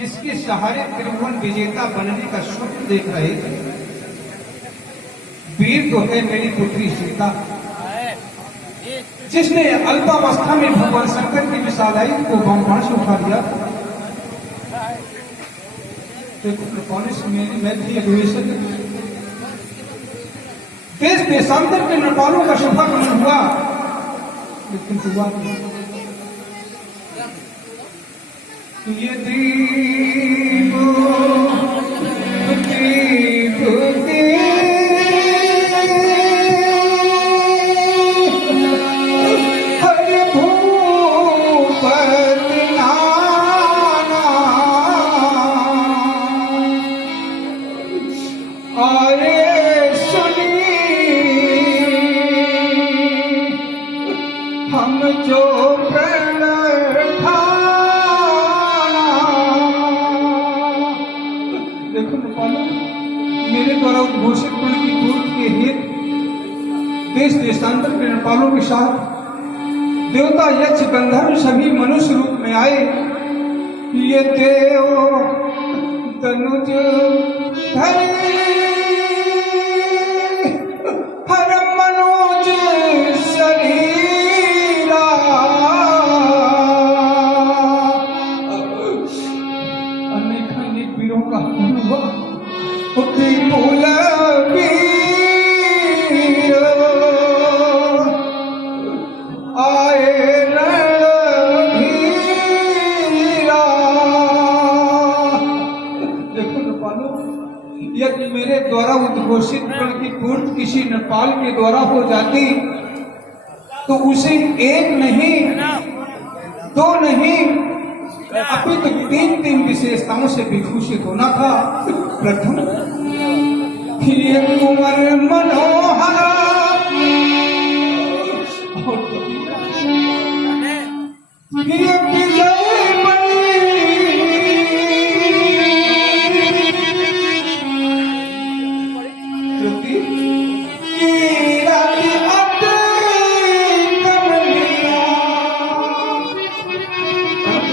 जिसके सहारे त्रिभुवन विजेता बनने का स्वप्न देख रहे थे। वीर तो है मेरी पुत्री सीता, जिसने अल्पावस्था में भगवान शंकर की विशालाई को ब्रह्मांड से उठा दिया। मैं भी अधिवेशन देश देशांतर के नेपालों का शुभागमन हुआ, लेकिन हुआ ये दीप मेरे द्वारा उद्घोषित कुल की पूर्ति के हेतु देश देशांतर के नेपालों के साथ देवता यक्ष गंधर्व सभी मनुष्य रूप में आए। ये देव तनुज धरे हर मनोज शरीरा, अनेक अनेक वीरों का अनुभव विपुल वीर आए रणधीरा। देखो नेपालो, यदि मेरे द्वारा उद्घोषित बल की पूर्ति किसी नेपाल के द्वारा हो जाती तो उसे एक नहीं दो नहीं अभी तो तीन विशेषताओं से विभूषित होना था। प्रथम, ये कुंवर मनोहर, ये विजय बनी,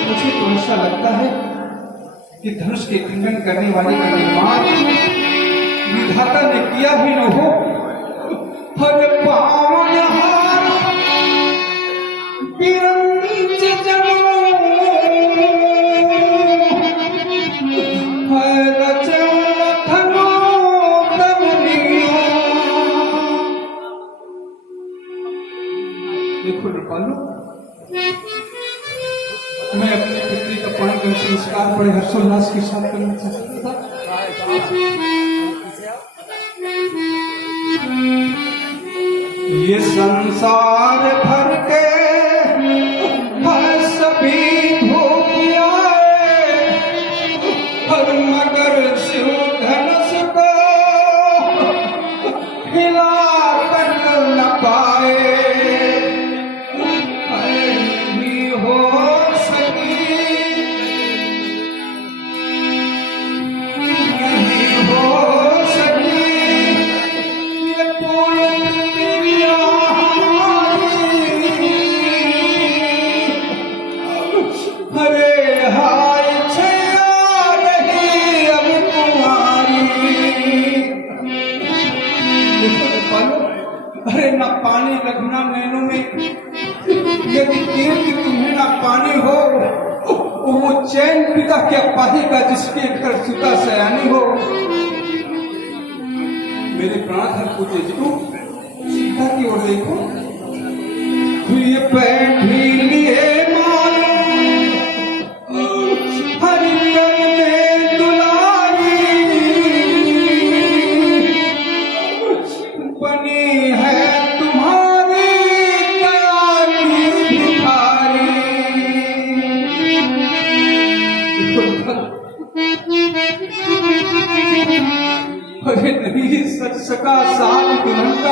मुझे तो ऐसा लगता है कि धनुष के खंडन करने वाले का निर्माण विधाता ने किया भी न हो। हर पावन हार विरंच जनो, हर रचन धनो दमनिया। देखो नेपालो, मैं अपनी पुत्री का पानी का संस्कार बड़े हर्षोल्लास के साथ करना चाहता था। ये संसार भर के हर सभी भोगिया, हर मगर शिव धनुष को हिला कर न पाए। अरे ना पानी लगना नैनों में, यदि कीर्ति तुम्हें ना पानी हो वो चैन पिता क्या पाएगा जिसके घर सुता सयानी हो। मेरे प्राण पूछे जी सीता की ओर देखो, ये बैठी लिए सका साल दुल्हन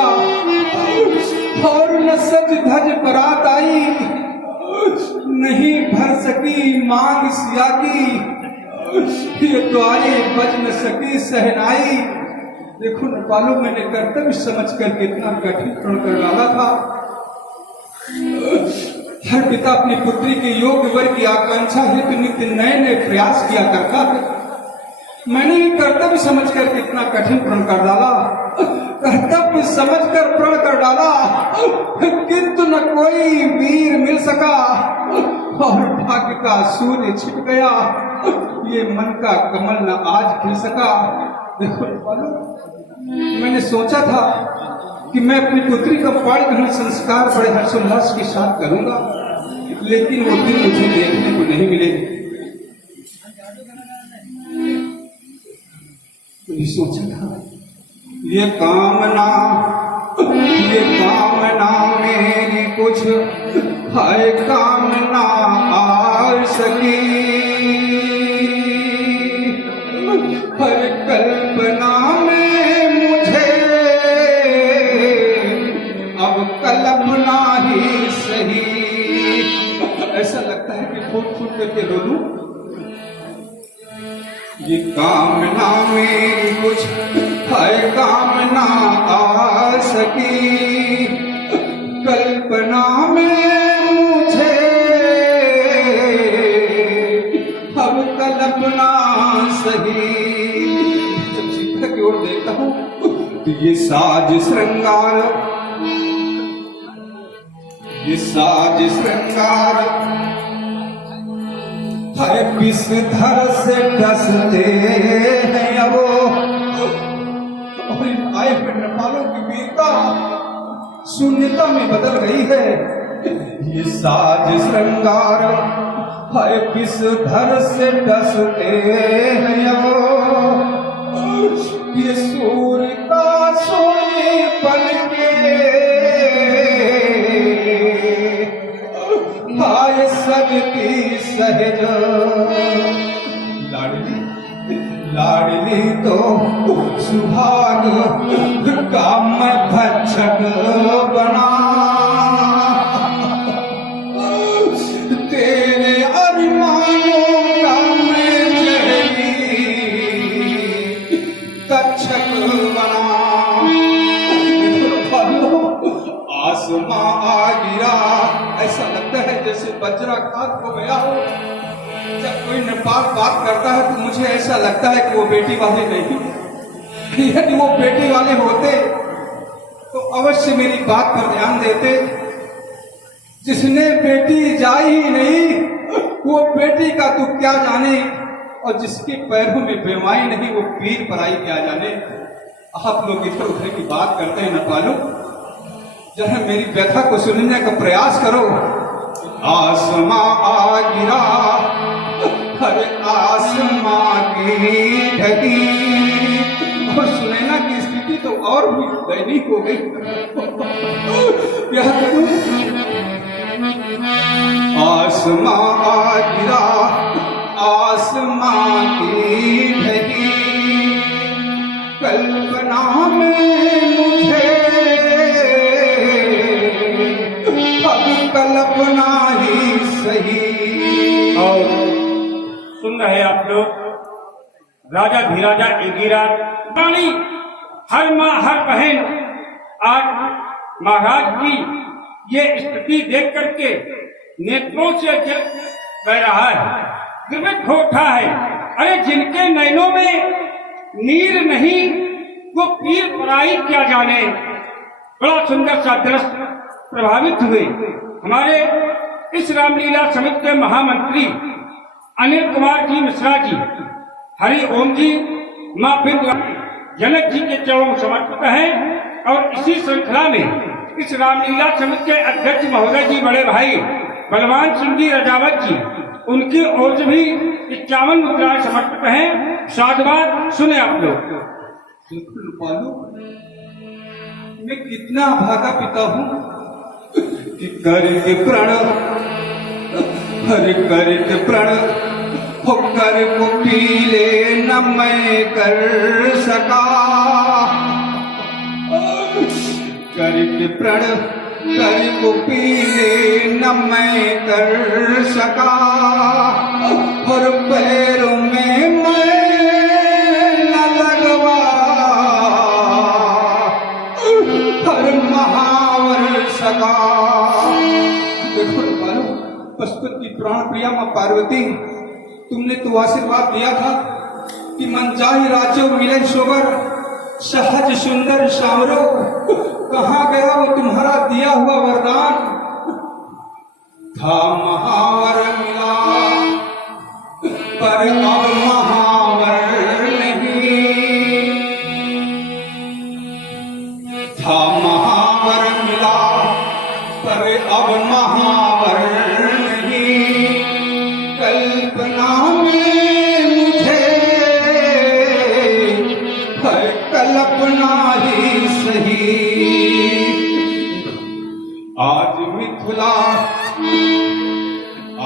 और न सज धज बरात आई, नहीं भर सकी मांग सिया की, ये द्वारे बज न सकी सहनाई। देखो नेपालों, मैंने कर्तव्य समझ कर कितना कठिन प्रण कर डाला था। हर पिता अपनी पुत्री के योग्य वर की आकांक्षा हेतु नित्य नए नए प्रयास किया करता है। मैंने ये कर्तव्य समझकर कितना कठिन प्रण कर डाला, कर्तव्य समझकर प्रण कर डाला, किंतु न कोई वीर मिल सका और भाग्य का सूर्य छिप गया। ये मन का कमल न आज खिल सका। देखो मैंने सोचा था कि मैं अपनी पुत्री का पाणी ग्रहण संस्कार बड़े हर्षोल्लास के साथ करूंगा, लेकिन वो दिन मुझे देखने को नहीं मिले। मैंने सोचा था ये कामना मेरी कुछ है कामना आ सकी, हर कल्पना में मुझे अब कल्पना ही सही। ऐसा लगता है कि फूट फूट करके रो लूं। ये कामना मेरी कुछ है कामना आ सकी, कल्पना में मुझे अब कल्पना सही। जब सीता की ओर देखता हूं तो ये साज श्रृंगार है विषधर से डसते हैं वो, और इन आए हुए नेपालों की वीरता शून्यता में बदल गई है। ये साज श्रृंगार है विषधर से डसते हैं वो, ये सूर्य का सोने बन के हाय सजती सहज। लाडली तो सुहाग का मैं भक्षक बना, तेरे अभिमानों का मैं जहरी तक्षक बना। आसमां आ गिरा, ऐसा लगता है जैसे वज्राघात हो गया हो। जब कोई नेपाल बात करता है तो मुझे ऐसा लगता है कि वो बेटी वाले नहीं। यदि वो बेटी वाले होते तो अवश्य मेरी बात पर ध्यान देते। जिसने बेटी जाई ही नहीं वो बेटी का तू क्या जाने, और जिसके पैरों में बेमाई नहीं वो पीर पराई क्या जाने। आप लोग इधर उधर की बात करते हैं नेपालों, जरा मेरी व्यथा को सुनने का प्रयास करो। आसमां आ गिरा, हर आसमां की ढकी, और सुनैना की स्थिति तो और भी दैनिक हो गई। क्या करूं? आसमां आ गिरा, आसमां की ढकी, कल्पना में मुझे कल्पना ही सही। और सुन रहे आप लोग, राजा धीराजा एगीराज रानी हर माँ हर बहन आज महाराज की ये स्थिति देख करके नेत्रों से जल बह रहा है, द्रवित हो उठा है। अरे जिनके नैनों में नीर नहीं वो पीर पराई क्या जाने। बड़ा सुंदर सा दृश्य प्रभावित हुए। हमारे इस रामलीला समिति के महामंत्री अनिल कुमार जी मिश्रा जी, हरि ओम जी, माँ फिर जनक जी के चरणों में समर्पित हैं। और इसी श्रृंखला में इस रामलीला समिति के अध्यक्ष महोदय जी, बड़े भाई बलवान सिंह जी रजावत जी, उनकी ओर से भी 51 मुद्राएं समर्पित हैं। साधुवाद सुने आप लोग। मैं कितना भागा पिता हूँ कि करके प्रण, हर करके प्रण हो कर को पीले न मैं कर सका। करके प्रण कर को पीले न मैं कर सका, और पैरों में मैं न लगवा, हर महावर सका। देखो पार्वती, तुमने तो आशीर्वाद दिया था कि मन चाहे राज्यों मिले शोभर, सहज सुंदर सावरो। कहाँ गया वो तुम्हारा दिया हुआ वरदान? था महावर मिला पर अब महावर नहीं, था महावर मिला पर अब महावर नहीं। कल्पना में मुझे है कल्पना ही सही।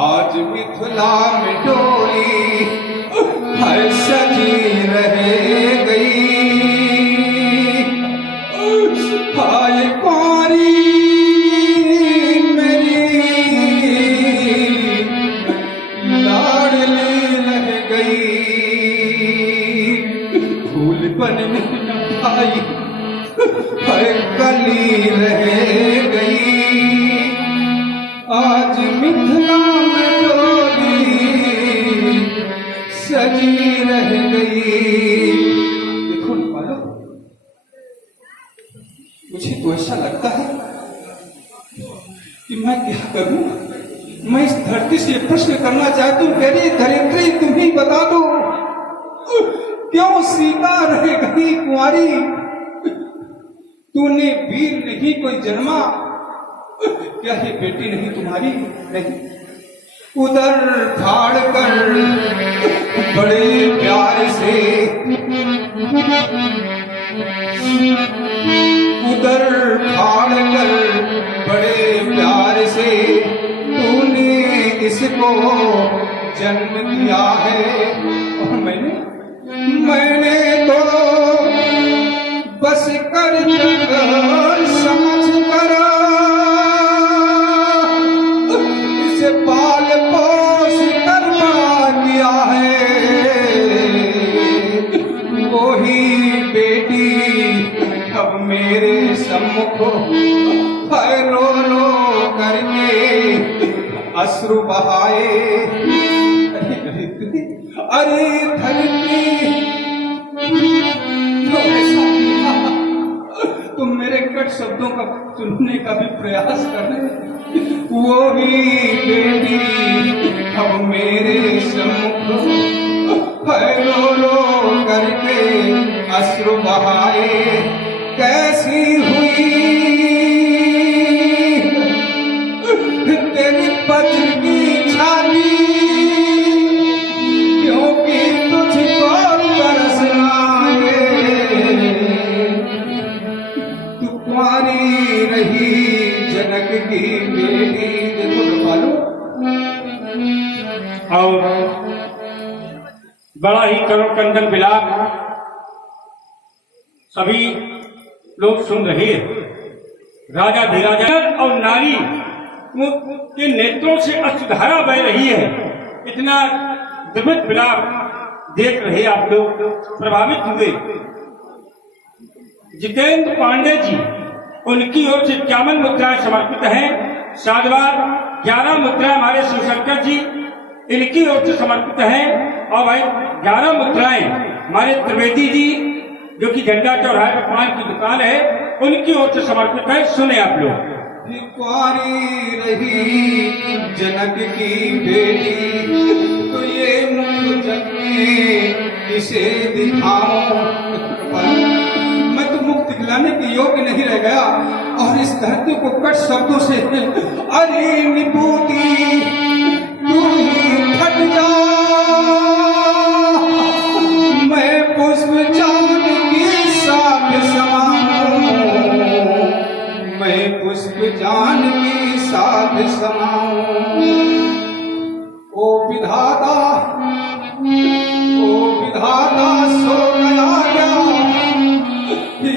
आज मिथिला में डोली हर सजी रह गई। हाय कुंवारी मेरी लाडली रह गई। फूल बनने न पाई हर कली रह गई। आज मिथिला में डोली सजी रह गई। देखो निकालो, मुझे तो ऐसा लगता है कि मैं क्या करूं। मैं इस धरती से प्रश्न करना चाहती हूँ, मेरी धरित्री तुम ही बता दो, क्यों सीता रह गई कुंवारी? तूने वीर नहीं कोई जन्मा, क्या ये बेटी नहीं तुम्हारी? नहीं, उधर फाड़ कर बड़े प्यार से, उधर फाड़ कर बड़े प्यार से तूने इसको जन्म दिया है। और मैंने तो बस कर समझ कर इसे पाल पोस कर बड़ा किया है। वही बेटी अब मेरे सम्मुख है रो रो करके अश्रु बहाए। अरे धरती तुम मेरे कट शब्दों का सुनने का भी प्रयास कर रहे। वो भी बेटी अब मेरे सम्मुख है रो रो करके अश्रु बहाए। कैसी हुई तेरी पत्र की छाती, क्योंकि तुझको तरसना तू कुंवारी रही जनक की बेटी। देखो रखवालो, और बड़ा ही करुण कंदन विलाप सभी लोग सुन रहे हैं। राजा धीराजा और नारी के नेत्रों से अश्रुधारा बह रही है। इतना द्रवित विलाप देख रहे आप लोग, प्रभावित हुए। जितेंद्र पांडे जी, उनकी ओर से 51 मुद्राएं समर्पित हैं। साधवार 11 मुद्राएं हमारे शिवशंकर जी, इनकी ओर से समर्पित हैं। और भाई 11 मुद्राएं हमारे त्रिवेदी जी, जो कि झंडा चौराहे पर पान की दुकान है, उनकी ओर से समर्पित है। सुने आप लोग। कुंवारी रही जनक की बेटी, तो ये मुख जग में किसे दिखाऊं? मैं तो मुख दिखलाने के योग्य नहीं रह गया, और इस धरती को कट शब्दों से अरे निपूती तू ही फट जा। मैं पुष्प चांद की साथ समाऊं, मैं पुष्प जान की साथ समाऊं। ओ विधाता सो गया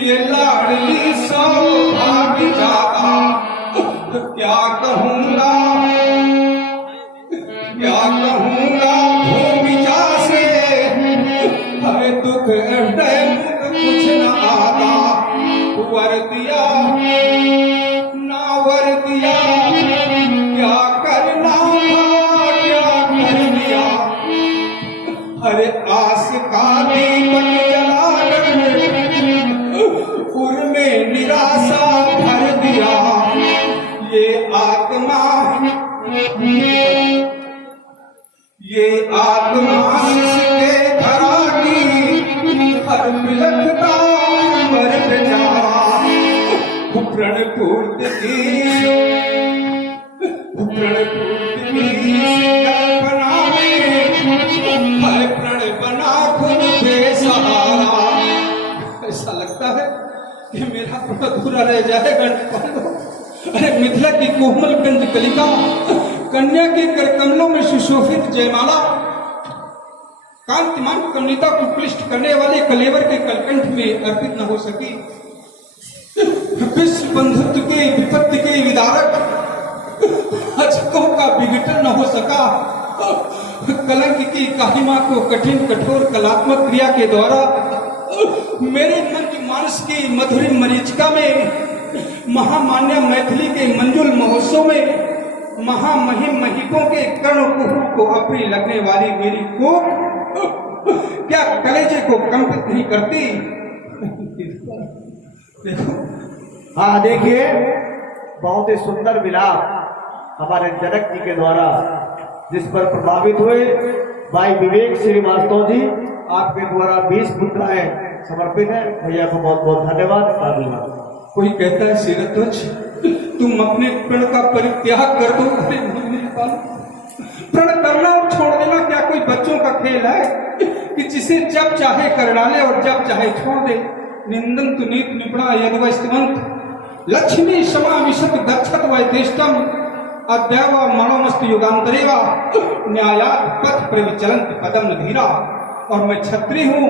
ये लाडली सौभाग्य जाता। क्या कहूंगा आस का दीपक जलाकर उर में निराशा भर दिया। ये आत्मा इसके धरा की हर बिलखता मर जा। प्रण पूर्ति की कल्पना में मैं प्रण बना खुद बेसहारा। ऐसा लगता है कि मेरा प्रण अधूरा रह जाएगा। अरे मिथिला की कोमल गंज कलिका, कन्या के करकमलों में सुशोभित जयमाला, कांतिमान कमलिता को क्लिष्ट करने वाले कलेवर के कलकंठ में अर्पित न हो सकी। विश्व बंधुत्व के विपत्ति के विदारक अचकों का विघटन न हो सका। कलंक की काहिमा को कठिन कठोर कलात्मक क्रिया के द्वारा मेरे मंच मानस की मधुरी मरीचिका में, महामान्य मैथिली के मंजुल महोत्सव में महामहिम महिपों के कर्ण को अपनी लगने वाली मेरी कोक क्या कलेजे को कंपित नहीं करती? देखो, हाँ देखिए, बहुत ही सुंदर विलाप हमारे जनक जी के द्वारा जिस पर प्रभावित हुए भाई विवेक श्रीवास्तव जी, आपके द्वारा 20 मुद्राएं समर्पित है। भैया को बहुत बहुत धन्यवाद। कोई कहता है सीरध्वज, तुम अपने प्रण का परित्याग कर दो। अरे प्रण करना और छोड़ देना क्या कोई बच्चों का खेल है कि जिसे जब चाहे कर डाले और जब चाहे छोड़ दे? निंदन तु नीत निपुणा यद्वैस्तवंत लक्ष्मी क्षमा विशत गच्छत वैदेष्टम अद्यव मनोमस्त युगांतरेवा न्यायात पथ प्रविचलंत पदम धीरा। और मैं छत्री हूँ,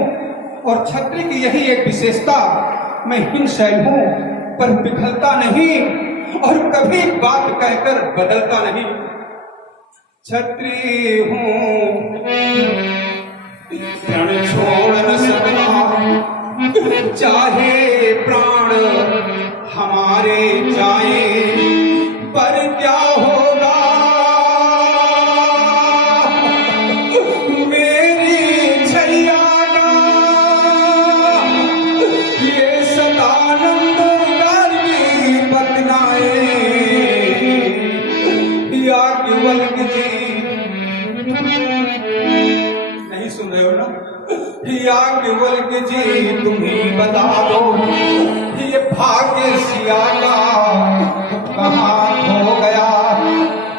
और छत्री की यही एक विशेषता, मैं हिंसैल हूँ पर पिघलता नहीं और कभी बात कहकर बदलता नहीं। छत्री हूँ प्रण छोड़ न सकता, चाहे प्राण हमारे जाए, पर क्या होगा मेरी छैया का? ये सदानंद गार्गी बदनाए याज्ञवल्क्य जी, नहीं सुन रहे हो ना? याज्ञवल्क्य जी तुम ही बता दो, ये भाग्य सिया का कहाँ खो गया?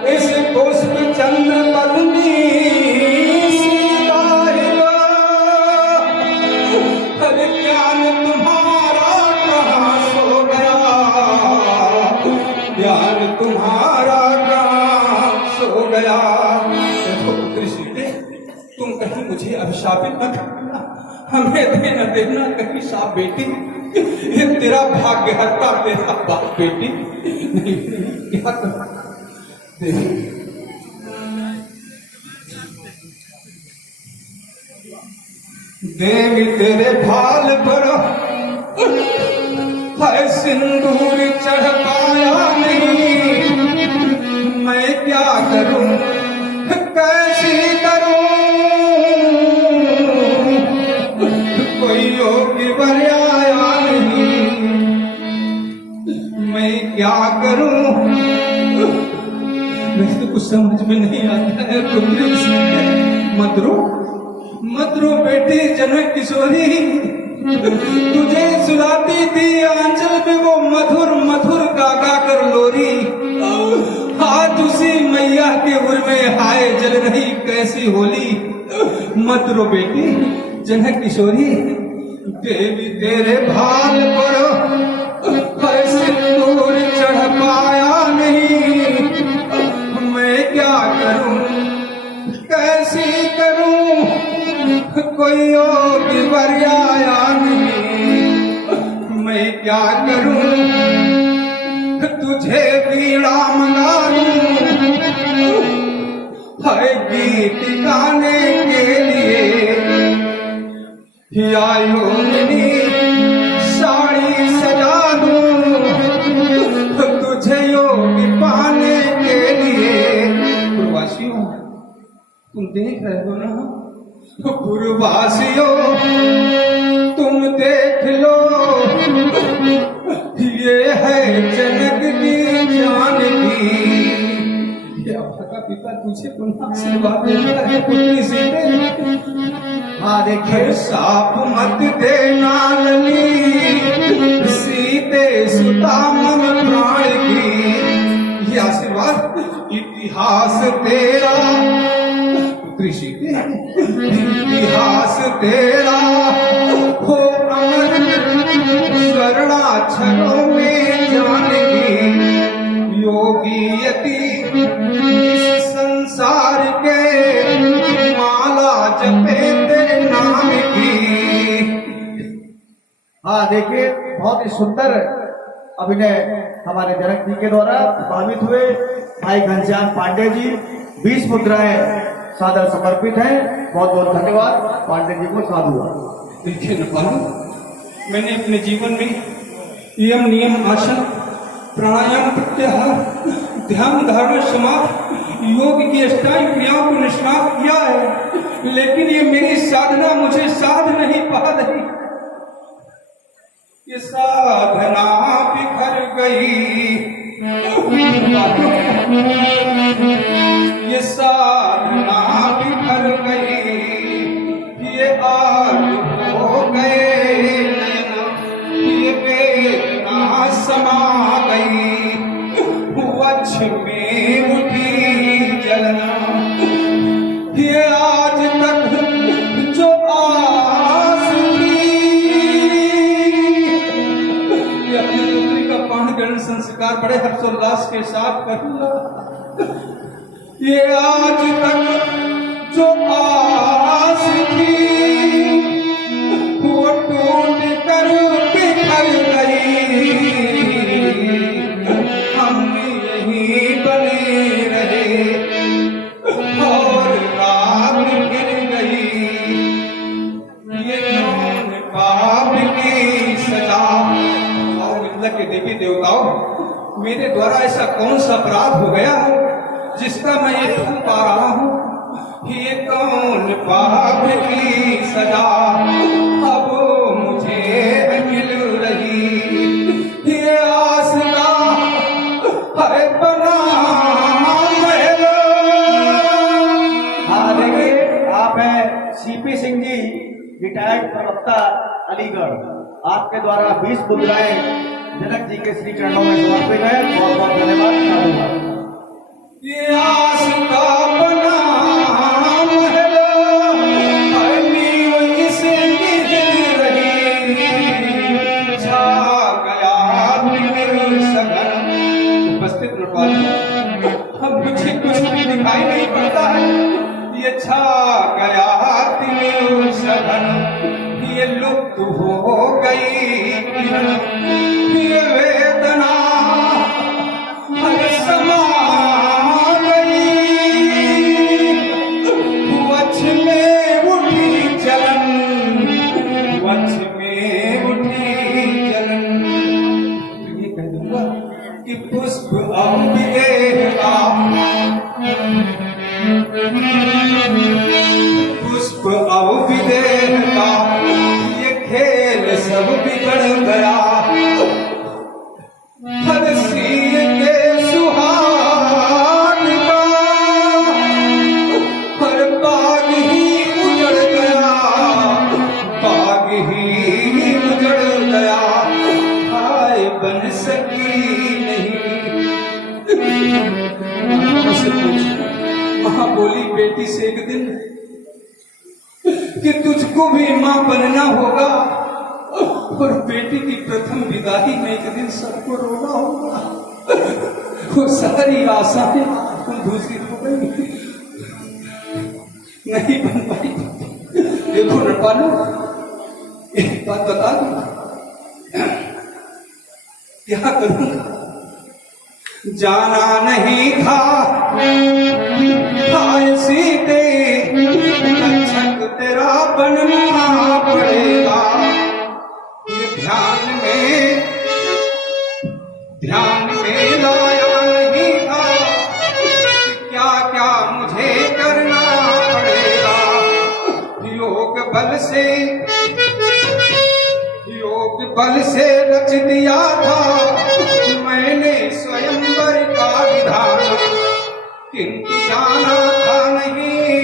इस पुष्प चंद्र पद्मी सीता हर ज्ञान तुम्हारा कहाँ सो गया? ज्ञान तुम्हारा कहाँ सो गया? पुत्री सीते, तुम कहीं मुझे अभिशापित मत करना, हमें देना देना कहीं साफ बेटी, ये तेरा भाग्य हरता तेरा बाप बेटी नहीं, क्या करना? देवी तेरे भाल पर है सिंदूर चढ़ पाया नहीं, मैं क्या करूं कैसी करूं? कोई योग्य वर आया नहीं, मैं क्या करूं? वैसे कुछ समझ में नहीं आता है। मद्रो बेटी जनक किशोरी, तुझे सुनाती थी आंचल में वो मधुर मधुर गा कर लोरी, आज उसी मैया के उर में हाय जल रही कैसी होली। मद्रो बेटी जनक किशोरी, देवी तेरे भाल पर सिंदूर चढ़ पाया नहीं, मैं क्या करूं कैसी करूं? कोई योगी वर आया नहीं, मैं क्या करूं? तुझे पीड़ा मंगा लूं है गीत गाने के लिए, या योगिनी साड़ी सजा दूं तुझे योगी पाने के लिए। प्रवासियों, तुम देख रहे हो ना, पूर्ववासियों तुम देख लो, ये है जनक की जानकी। क्या माता पिता तुझे पुनः आशीर्वाद देता है पुत्री सीते। हाँ देखिए, साप मत देना लली सीते सुता मन प्राण की। ये आशीर्वाद इतिहास तेरा पुत्री सीते, इतिहास तेरा हो अमर स्वर्णाक्षरों में जानकी। योगी यति इस संसार के माला जपे तेरे नाम की। हाँ देखिए, बहुत ही सुंदर अभिनय हमारे जनक जी के द्वारा प्रभावित हुए भाई घनश्याम पांडे जी। 20 मुद्राएं सादर समर्पित हैं। बहुत बहुत धन्यवाद पांडे जी को, साधुवाद। देखिए नेपाल, मैंने अपने जीवन में यम नियम आसन प्राणायाम प्रत्याहार ध्यान धारणा समाधि योग की अष्टांग क्रियाओं को निष्णात किया है, लेकिन ये मेरी साधना मुझे साध नहीं पा रही। ये साधना बिखर गई, ये साधना बिखर गई, ये आग हो गए, ये वेदना समा गई, वक्ष में उठी जलना। ये आज तक जो आस थी, ये अपनी पुत्री का पाणग्रहण संस्कार बड़े हर्षोल्लास के साथ करूंगा। ये आज तक जो आस थी वो टूट कर बिखर गई। हम यहीं बने रहे और रात गिर गई। ये कौन पाप की सजा। और मिथिला के देवी देवताओं, मेरे द्वारा ऐसा कौन सा अपराध हो गया है जिसका मैं ये फल पा रहा हूँ। ये कौन पाप की सजा अब मुझे मिल रही। ये आसरा है बना महल। हाँ देखिए, आप हैं सीपी सिंह जी, रिटायर्ड प्रवक्ता अलीगढ़। आपके द्वारा 20 मुद्राएं जनक जी के श्री चरणों में समर्पित है। बहुत बहुत धन्यवाद, साधुवाद। ये आस का बना महल नींव इसे गिर रही। छा गया तिमिर सघन। उपस्थित नृपाल, अब मुझे कुछ भी दिखाई नहीं पड़ता है। ये छा गया तिमिर सघन, ये लुप्त हो गई किरण। ये वेदना हर समा पुष्प अम्बिका, पुष्प अविदेहता, ये खेल सब बिगड़ गया। हरसीय के सुहाग का हर बाग ही उजड़ गया, बाग ही उजड़ गया। हाय बन सकी मां बोली बेटी से एक दिन कि तुझको भी मां बनना होगा, और बेटी की प्रथम विदाई में एक दिन सबको रोना होगा। वो सारी आशाएं दूसरी हो गई, नहीं बन पाई। देखो नृपालो, एक बात बता दूं, क्या करूंगा जाना नहीं था। हाय सीते, रक्षक तेरा बनना पड़ेगा। ये ध्यान में लाया नहीं था कि क्या क्या मुझे करना पड़ेगा। से रच दिया था मैंने स्वयंवर का विधान, किंतु जाना था नहीं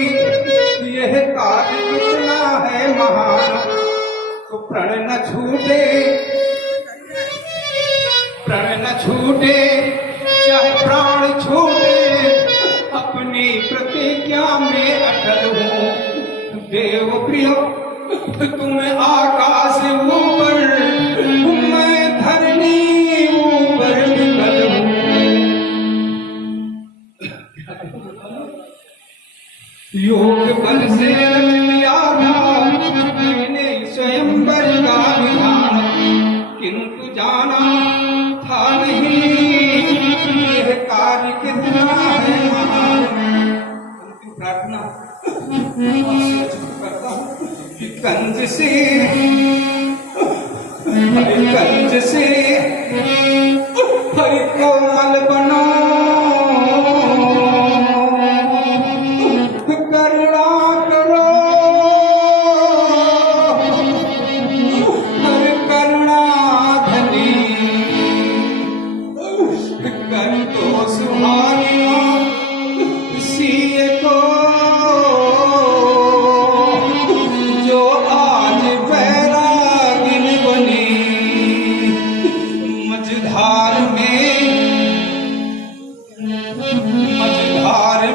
यह कार्य कितना है महान। तो प्रण न छूटे चाहे प्राण छूटे, अपनी प्रतिज्ञा में अटल हूँ। देव प्रिय तुम आकाश ऊपर, मैं धरनी ऊपर निकल हूँ। योग बल से रच लिया था मैंने स्वयंवर का विधान, किंतु जाना था नहीं यह कार्य कितना है महान। प्रार्थना करता हूँ कि कंज से हरि कोमल बनो, करुणा करो हर करुणा धनी, कर दो सुहागिया सीए को जो आज बैरागिन बनी। मझधार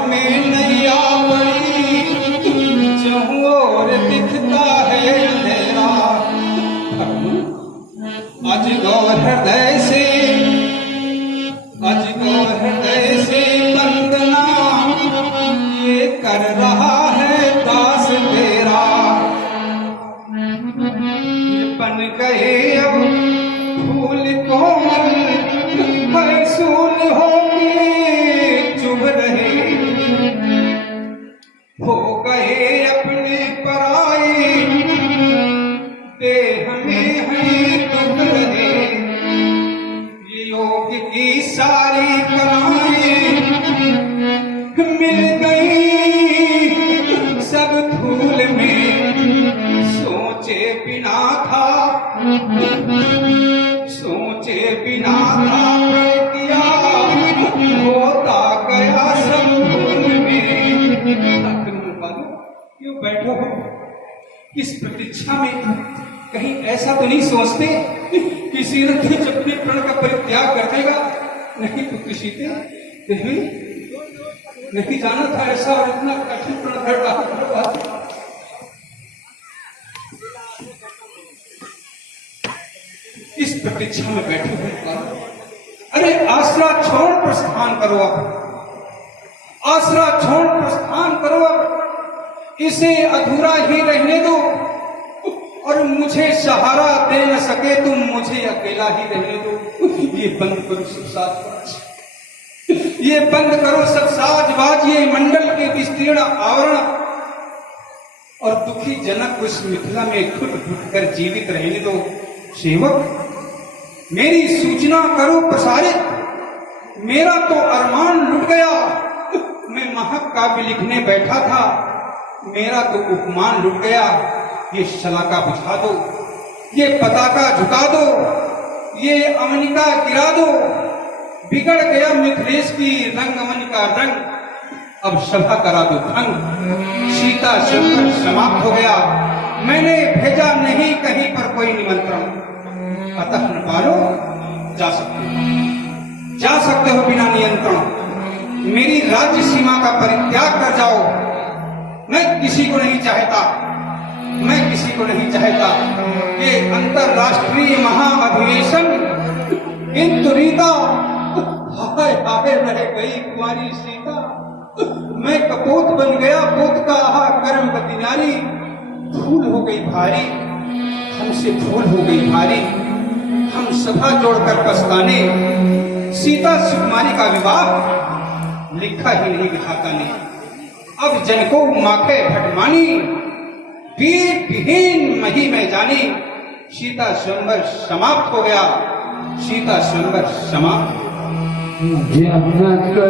में नैया पड़ी, जहाँ और दिखता है अंधेरा। अजगौर हृदय से वंदना ये कर रहा है दास तेरा। ये बन गए अब फूल कोमल, बैसूल होके चुभ रहे, हो गए अपने पराए, देह में है दुख रहे। ये योग की सारी कलाएं मिल गई सब धूल में, सोचे बिना था किया होता गया सब धूल में। क्यों बैठो हो इस प्रतीक्षा में? कहीं ऐसा तो नहीं सोचते किसी रथी अपने प्रण का परित्याग कर देगा? नहीं तो किसी नहीं जाना था ऐसा और इतना कठिन प्रण कर रहा। इस प्रतीक्षा में बैठे हुए, अरे आसरा छोड़ प्रस्थान करो, अब आसरा छोड़ प्रस्थान करो, अब इसे अधूरा ही रहने दो। और मुझे सहारा दे न सके तुम मुझे अकेला ही रहने दो। ये बंद करो सब साजबाज, ये बंद करो सब साजबाज, ये मंडल के विस्तीर्ण आवरण। और दुखी जनक उस मिथिला में घुट घुट कर जीवित रहने दो। सेवक मेरी सूचना करो प्रसारित, मेरा तो अरमान लुट गया। मैं महाकाव्य लिखने बैठा था, मेरा तो उपमान लुट गया। ये शलाका बुझा दो, ये पताका झुका दो, ये अमनिका गिरा दो। बिगड़ गया मिथिलेश की रंगमन का रंग, अब सभा करा दो भंग। सीता संकट समाप्त हो गया, मैंने भेजा नहीं कहीं पर कोई निमंत्रण। अतः नपालो जा सकते हो बिना नियंत्रण। मेरी राज्य सीमा का परित्याग कर जाओ। मैं किसी को नहीं चाहता ये अंतरराष्ट्रीय महाअधिवेशन। किंतु रीता हाय हाय रह गई कुंवारी सीता। मैं कपोत बन गया पोत का आहा कर्मवती नारी। भूल हो गई भारी, हमसे भूल हो गई भारी। हम सभा जोड़कर पछताने, सीता सुकुमारी का विवाह लिखा ही नहीं विधाता ने। अब जन को माखे भटमानी, वीर विहीन मही में जानी। सीता स्वयंवर समाप्त हो गया, सीता स्वयंवर समाप्त। जनक के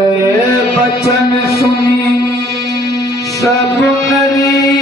वचन सुनी सब नरी